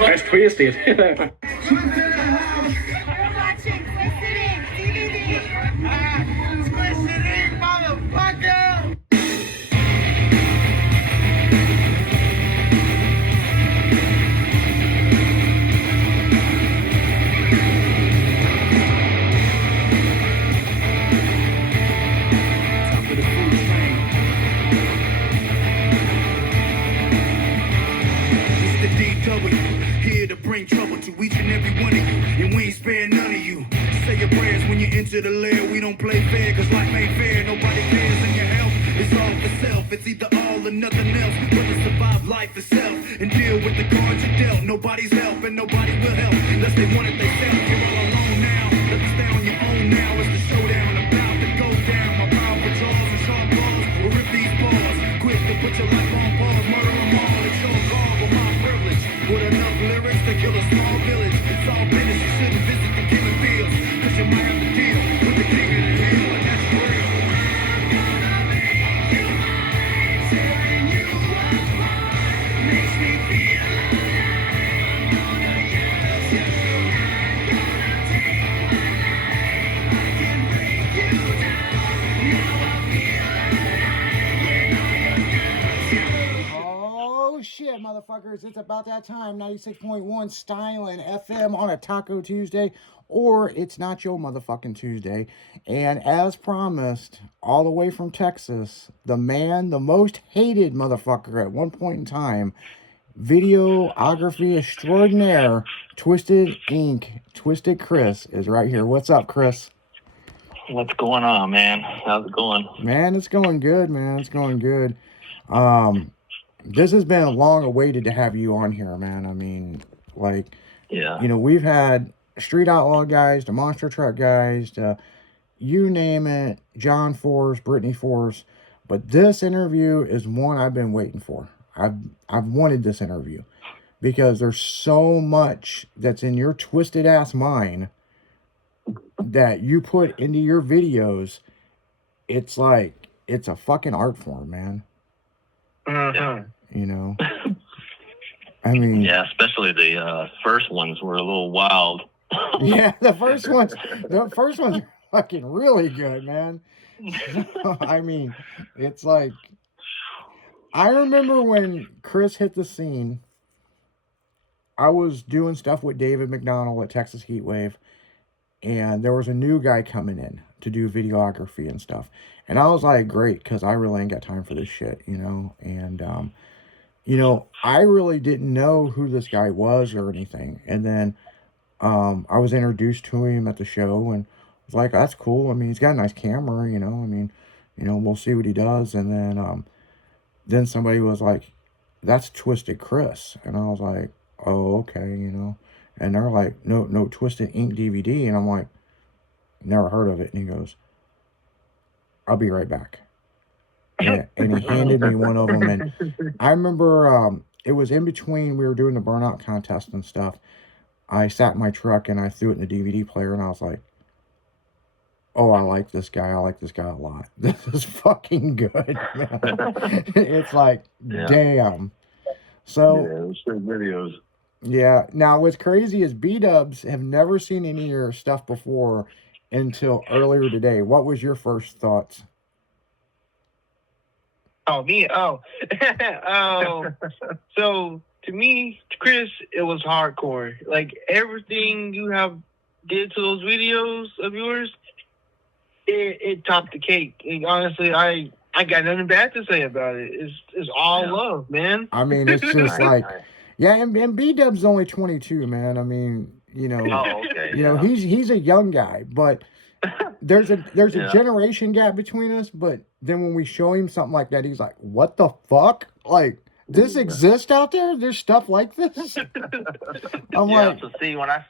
That's twisted. Here to bring trouble to each and every one of you, and we ain't sparing none of you. Say your prayers when you enter the lair. We don't play fair, cause life ain't fair. Nobody cares, and your health is all for self. It's either all or nothing else. Whether survive life itself and deal with the cards you're dealt. Nobody's help, and nobody will help unless they want it themselves. You're all alone now. Let us stay on your own now. It's the showdown about to go down. My powerful jaws and sharp claws will rip these balls. Quick to put your life on pause. Murder them all. It's your call, but my privilege. With enough lyrics to kill a small village. It's all business, you shouldn't visit the killing fields. Cause you might have to deal with the king of the hill, and that's real. Makes me feel alive. I'm gonna use you. Gonna take my life. I can break you down. Now I feel alive. You know you're good. Oh shit, motherfuckers, it's about that time. 96.1 Stylin' FM on a Taco Tuesday, or it's not your motherfucking Tuesday. And as promised, all the way from Texas, the man, the most hated motherfucker at one point in time, videography extraordinaire, Twisted Ink, Twisted Chris is right here. What's up, Chris? What's going on, man? How's it going? Man, it's going good, man. It's going good. This has been long awaited to have you on here, man. I mean, like, Yeah. you know, we've had Street Outlaw guys, the Monster Truck guys, you name it, John Force, Brittany Force, but this interview is one I've been waiting for. I've wanted this interview because there's so much that's in your twisted ass mind that you put into your videos. It's like, it's a fucking art form, man. You know, I mean, yeah, especially the first ones were a little wild. Yeah, the first ones are fucking really good, man. I mean, it's like, I remember when Chris hit the scene, I was doing stuff with David McDonald at Texas Heatwave, and there was a new guy coming in to do videography and stuff. And I was like, great, because I really ain't got time for this shit, you know? And, you know, I really didn't know who this guy was or anything. And then I was introduced to him at the show and was like, that's cool. I mean, he's got a nice camera, you know? I mean, you know, we'll see what he does. And then somebody was like, that's Twisted Chris. And I was like, oh, okay, you know? And they're like, no, Twisted Ink DVD. And I'm like, never heard of it. And he goes, I'll be right back. And he handed me one of them. And I remember it was in between, we were doing the burnout contest and stuff. I sat in my truck and I threw it in the DVD player and I was like, oh, I like this guy. I like this guy a lot. This is fucking good, man. It's like, damn. So, yeah, it was good videos. Yeah. Now, what's crazy is B-dubs have never seen any of your stuff before until earlier today. What was your first thoughts? Oh, me? Oh. So, to me, Chris, it was hardcore. Like, everything you have did to those videos of yours, it topped the cake. And honestly, I got nothing bad to say about it. It's all love, man. I mean, it's just like, yeah, and B-dub's only 22, man. I mean, you know, you know, he's a young guy, but there's a generation gap between us. But then when we show him something like that, he's like, what the fuck? Like, this exists out there? There's stuff like this? I'm like, so see, when I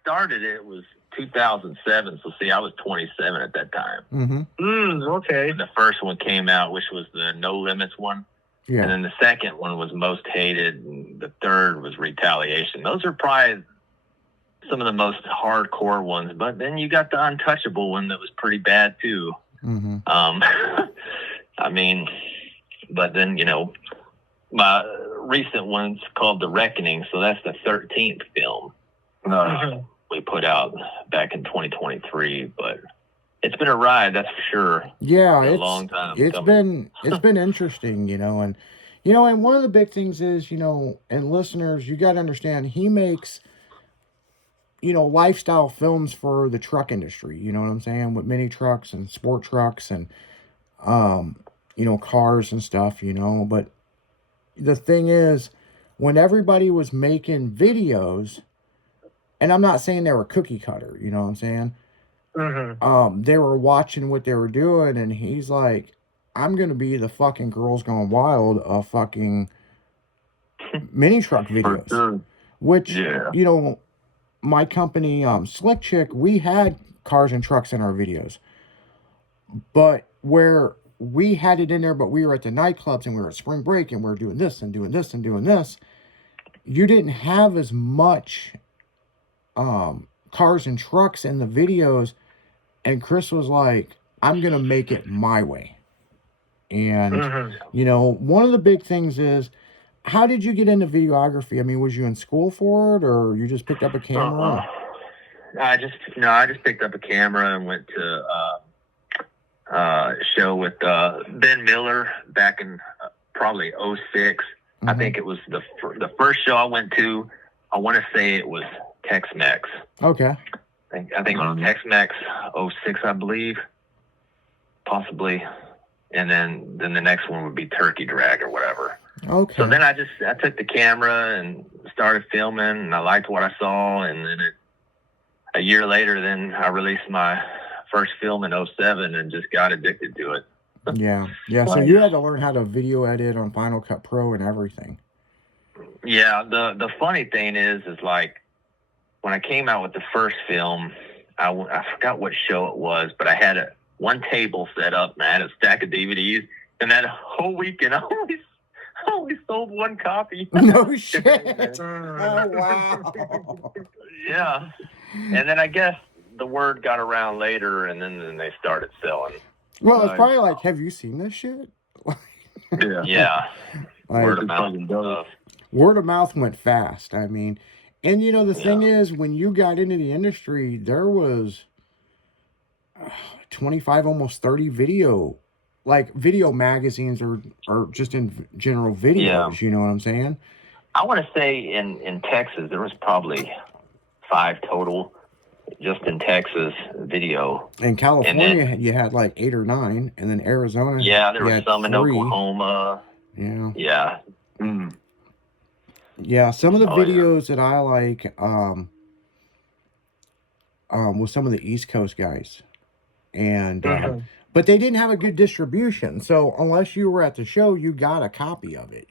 started it was 2007. So see, I was 27 at that time. Okay. The first one came out, which was the No Limits one. Yeah. And then the second one was Most Hated, and the third was Retaliation. Those are probably some of the most hardcore ones. But then you got the Untouchable one that was pretty bad too. I mean, but then, you know, recent one's called The Reckoning, so that's the 13th film we put out back in 2023. But it's been a ride, that's for sure. Yeah, Been a it's long time it's coming. been interesting, and one of the big things is, and listeners, you got to understand, he makes lifestyle films for the truck industry. You know what I'm saying? With mini trucks and sport trucks and cars and stuff. But the thing is, when everybody was making videos, and I'm not saying they were cookie cutter, you know what I'm saying? They were watching what they were doing, and he's like, I'm gonna be the fucking Girls Gone Wild of fucking mini truck videos. sure. Which, Yeah. my company, Slick Chick, we had cars and trucks in our videos. But where we had it in there, but we were at the nightclubs and we were at spring break and we were doing this and doing this and doing this, you didn't have as much cars and trucks in the videos. And Chris was like, I'm going to make it my way. And, one of the big things is, how did you get into videography? I mean, was you in school for it, or you just picked up a camera? I just picked up a camera and went to a show with Ben Miller back in probably 06. I think it was the first show I went to. I want to say it was Tex-Mex. Okay. I think it was Tex-Mex 06, I believe, possibly. And then the next one would be Turkey Drag or whatever. Okay. So then I took the camera and started filming, and I liked what I saw. And then a year later, then I released my first film in 07 and just got addicted to it. Yeah. So you had to learn how to video edit on Final Cut Pro and everything. Yeah. The funny thing is like, when I came out with the first film, I forgot what show it was, but I had one table set up and I had a stack of DVDs, and that whole weekend I only sold one copy. No shit. Oh, wow. Yeah. And then I guess the word got around later, and then they started selling. Well, it's probably like, have you seen this shit? Yeah. Like, Word of mouth and stuff. Word of mouth went fast. I mean, and the thing is, when you got into the industry, there was 25, almost 30 video magazines or just in general videos. Yeah. You know what I'm saying? I want to say in Texas, there was probably 5 total just in Texas video. In California, you had like 8 or 9, and then Arizona. Yeah, there were some in 3. Oklahoma. Yeah. Yeah. Yeah, some of the videos that I like was some of the East Coast guys. And but they didn't have a good distribution. So unless you were at the show, you got a copy of it,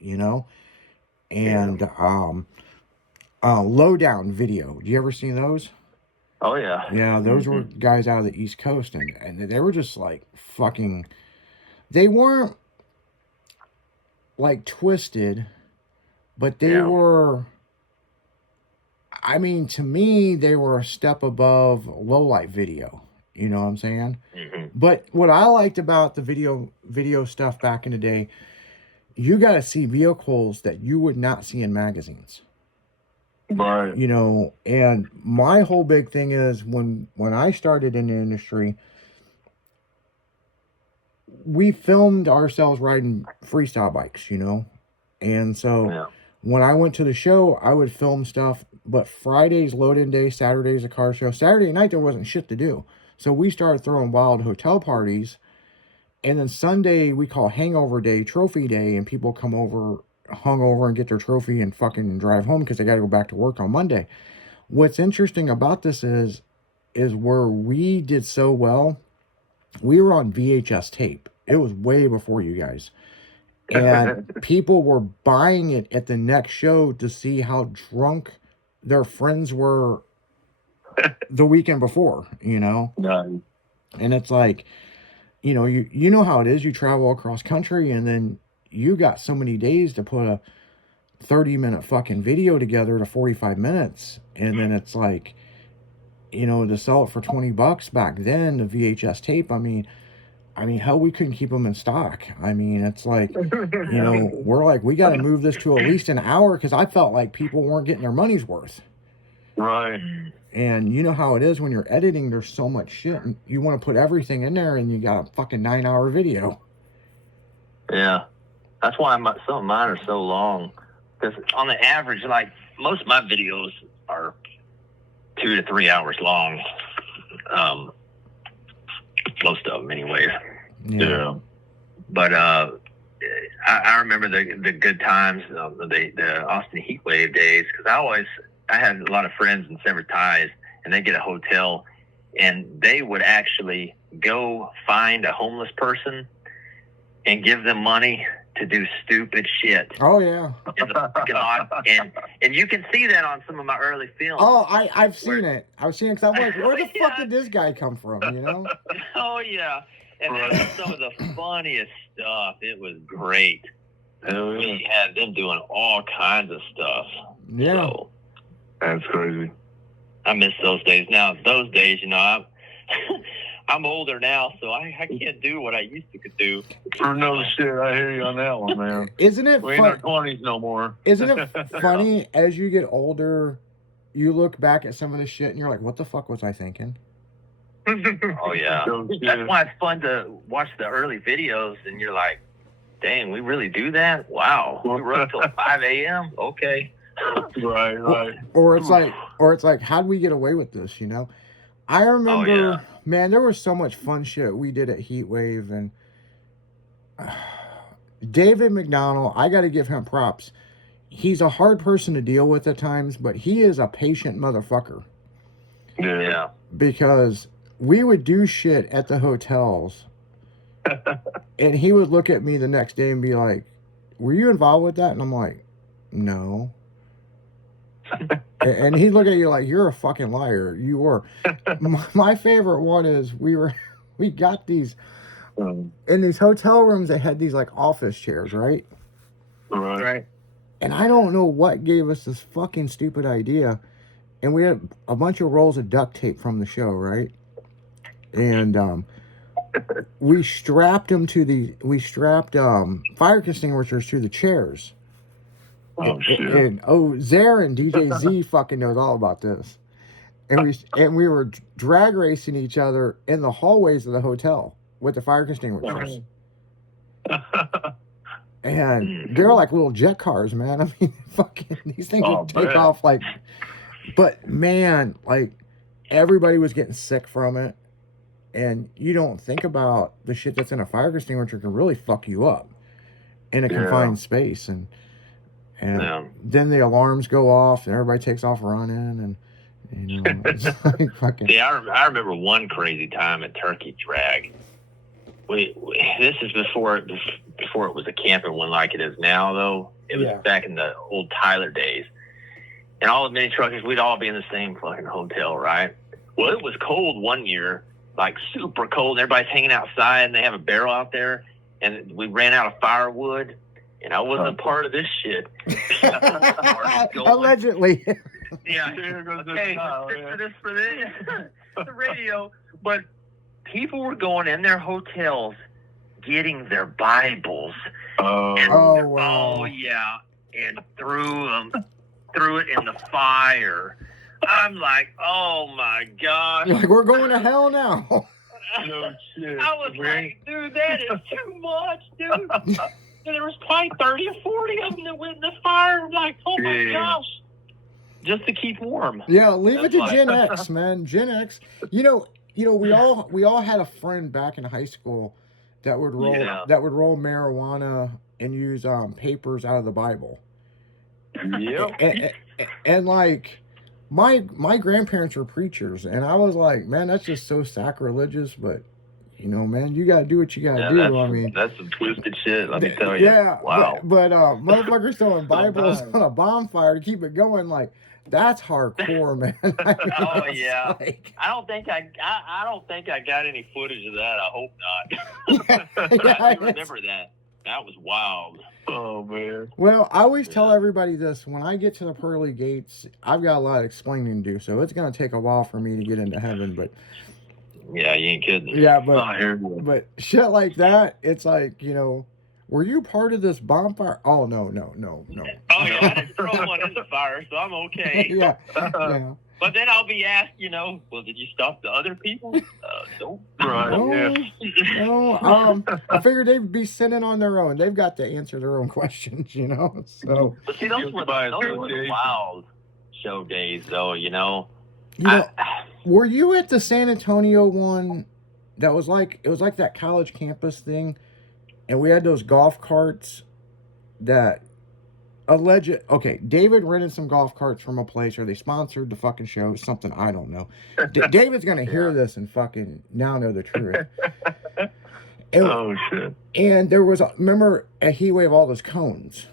And Lowdown Video. Do you ever see those? Oh yeah. Yeah, those were guys out of the East Coast, and they were just like fucking, they weren't like twisted, but they were, I mean, to me, they were a step above low light video. You know what I'm saying? But what I liked about the video stuff back in the day, you got to see vehicles that you would not see in magazines. Right. And my whole big thing is when I started in the industry, we filmed ourselves riding freestyle bikes, And so when I went to the show, I would film stuff, but Friday's load-in day, Saturday's a car show. Saturday night, there wasn't shit to do. So we started throwing wild hotel parties. And then Sunday, we call hangover day, trophy day, and people come over, hungover, and get their trophy and fucking drive home because they got to go back to work on Monday. What's interesting about this is where we did so well, we were on VHS tape. It was way before you guys. And people were buying it at the next show to see how drunk their friends were the weekend before, Nice. And it's like, you know how it is. You travel across country, and then you got so many days to put a 30-minute fucking video together to 45 minutes. And then it's like, to sell it for $20 back then, the VHS tape. I mean, I mean, hell, we couldn't keep them in stock. I mean, it's like, we're like, we got to move this to at least an hour because I felt like people weren't getting their money's worth. Right. And you know how it is when you're editing, there's so much shit. And you want to put everything in there and you got a fucking 9-hour video. Yeah. That's why some of mine are so long. Because on the average, like, most of my videos are 2 to 3 hours long. Most of them, anyways. Yeah. But I remember the good times, the Austin Heatwave days, because I had a lot of friends in Severed Ties, and they get a hotel, and they would actually go find a homeless person and give them money to do stupid shit. Oh, yeah. In the parking lot. And you can see that on some of my early films. Oh, I've seen it. I've seen it because I'm like, where the fuck did this guy come from, you know? Oh, yeah. And that was some of the funniest stuff. It was great. We had them doing all kinds of stuff. Yeah. So, That's crazy. I miss those days. Now, those days, I'm older now, so I can't do what I used to could do. For no shit, I hear you on that one, man. Isn't it We ain't in our 20s no more. Isn't it funny as you get older, you look back at some of the shit and you're like, what the fuck was I thinking? Oh, yeah. No shit. That's why it's fun to watch the early videos, and you're like, dang, we really do that? Wow. We were up till 5 a.m.? Okay. Right. Or it's like, how'd we get away with this, you know? I remember, man, there was so much fun shit we did at Heatwave, and David McDonald, I got to give him props. He's a hard person to deal with at times, but he is a patient motherfucker. Yeah. Because we would do shit at the hotels, and he would look at me the next day and be like, were you involved with that? And I'm like, no. And he'd look at you like, you're a fucking liar. You were. My favorite one is we got these in these hotel rooms. They had these like office chairs, right? Right. And I don't know what gave us this fucking stupid idea. And we had a bunch of rolls of duct tape from the show, right? And we strapped fire extinguishers to the chairs. Oh shit. And Zare and DJ Z fucking knows all about this. And we were drag racing each other in the hallways of the hotel with the fire extinguishers. And they're like little jet cars, man. I mean, fucking these things would take off like. But man, like everybody was getting sick from it, and you don't think about the shit that's in a fire extinguisher can really fuck you up in a confined space, and then the alarms go off and everybody takes off running, and it's like fucking. Yeah, I remember one crazy time at Turkey Drag. This is before it was a camping one like it is now, though. It was back in the old Tyler days. And all the mini truckers, we'd all be in the same fucking hotel, right? Well, it was cold one year, like super cold, and everybody's hanging outside, and they have a barrel out there, and we ran out of firewood, and I wasn't a part of this shit. Allegedly. Yeah. Okay, for the radio. But people were going in their hotels, getting their Bibles. Wow. Oh, yeah. And threw it in the fire. I'm like, oh my gosh. Like, we're going to hell now. No shit. I was like, dude, that is too much, dude. There was probably 30 or 40 of them that went in the fire. I'm like, oh my gosh. Just to keep warm. Yeah, leave it to Gen X, man. Gen X. You know, we all had a friend back in high school that would roll marijuana and use papers out of the Bible. Yep. And like my grandparents were preachers, and I was like, man, that's just so sacrilegious, but man, you gotta do what you gotta do. I mean, that's some twisted shit, let me tell you. Yeah. Wow. But motherfuckers throwing Bibles on a bonfire to keep it going, like that's hardcore, man. I mean, oh yeah. Like, I don't think I got any footage of that. I hope not. Yeah, I remember that. That was wild. Oh man. Well, I always tell everybody this: when I get to the pearly gates, I've got a lot of explaining to do, so it's gonna take a while for me to get into heaven. But Yeah, you ain't kidding. Yeah, Oh, here we go. but shit like that, it's like, were you part of this bonfire? Oh, no. Oh yeah, I didn't throw one in the fire, so I'm okay. yeah. But then I'll be asked, well, did you stop the other people? Nope. Right, yeah. No, I figured they'd be sitting on their own. They've got to answer their own questions, so. But see, those were the wild show days, though, Were you at the San Antonio one that was like, it was like that college campus thing, and we had those golf carts that David rented some golf carts from a place, or they sponsored the fucking show, something, I don't know. David's gonna hear this and fucking now know the truth. Oh, shit. And there was, remember, at Heat Wave, all those cones.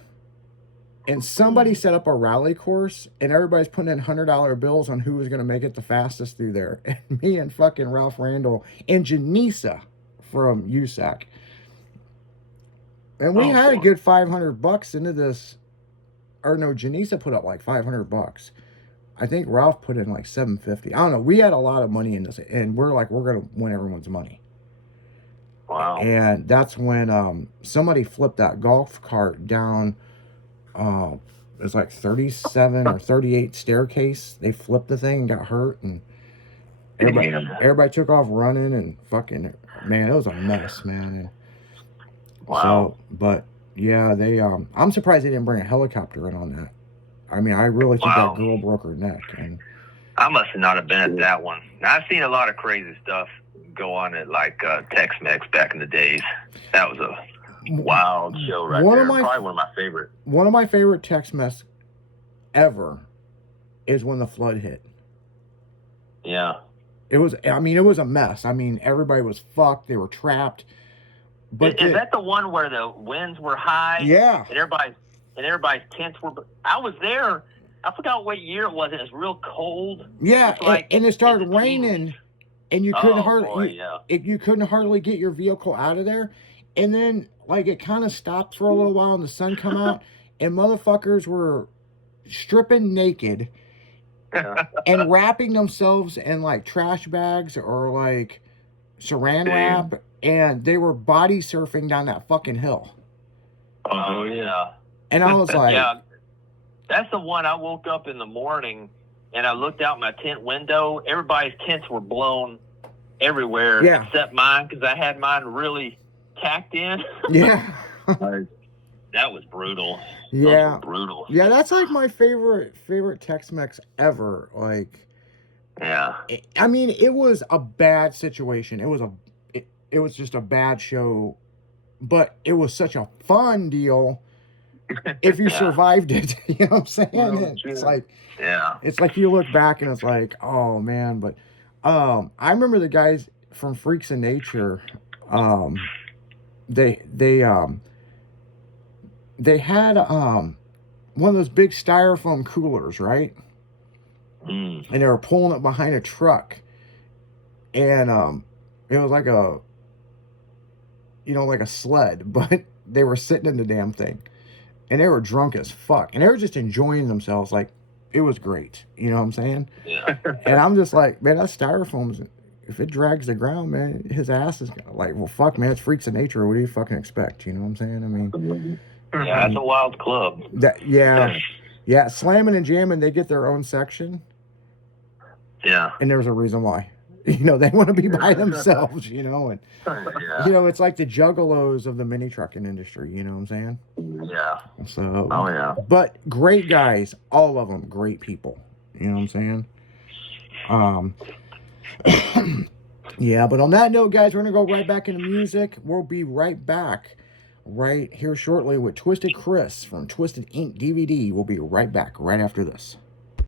And somebody set up a rally course, and everybody's putting in $100 bills on who was going to make it the fastest through there. And me and fucking Ralph Randall and Janisa from USAC. And we had a good $500 into this. Or no, Janisa put up like $500. I think Ralph put in like $750. I don't know. We had a lot of money in this, and we're going to win everyone's money. Wow. And that's when somebody flipped that golf cart down. It's like 37 or 38 staircase. They flipped the thing and got hurt, and everybody took off running, and fucking, man, it was a mess, man. And wow. So, but yeah, they I'm surprised they didn't bring a helicopter in on that. I mean, I really think that girl broke her neck. And I must not have been at that one. Now, I've seen a lot of crazy stuff go on at like Tex-Mex back in the days. That was a wild show right there. Probably one of my favorite. One of my favorite Tex-Mex ever is when the flood hit. Yeah. It was a mess. I mean, everybody was fucked. They were trapped. But is that the one where the winds were high? Yeah. And everybody's tents were. I was there. I forgot what year it was. It was real cold. Yeah, and it started raining, and you couldn't you couldn't hardly get your vehicle out of there. And then like it kind of stopped for a little while, and the sun come out, and motherfuckers were stripping naked and wrapping themselves in like trash bags or like saran wrap, and they were body surfing down that fucking hill. Oh yeah. And I was like, yeah, that's the one. I woke up in the morning and I looked out my tent window. Everybody's tents were blown everywhere except mine, because I had mine really tacked in. Yeah. That was brutal. Yeah. Brutal. Yeah, that's like my favorite Tex-Mex ever. Like, yeah. I mean, it was a bad situation. It was just a bad show, but it was such a fun deal if you survived it. You know what I'm saying? Well, it's like, yeah. It's like you look back and it's like, oh man. But I remember the guys from Freaks of Nature. They had one of those big styrofoam coolers, right? Mm. And they were pulling it behind a truck, and it was like a sled, but they were sitting in the damn thing, and they were drunk as fuck, and they were just enjoying themselves. Like, it was great, you know what I'm saying? Yeah. And I'm just like, man, that styrofoam, if it drags the ground, man, his ass is like, well, fuck, man, it's Freaks of Nature. What do you fucking expect? You know what I'm saying? I mean, yeah, that's a wild club. Yeah, slamming and jamming, they get their own section. Yeah. And there's a reason why. They want to be by themselves, and it's like the juggalos of the mini trucking industry, you know what I'm saying? Yeah. So, oh yeah. But great guys, all of them, great people. You know what I'm saying? Yeah, but on that note, guys, we're going to go right back into music. We'll be right back right here shortly with Twisted Chris from Twisted Ink DVD. We'll be right back right after this.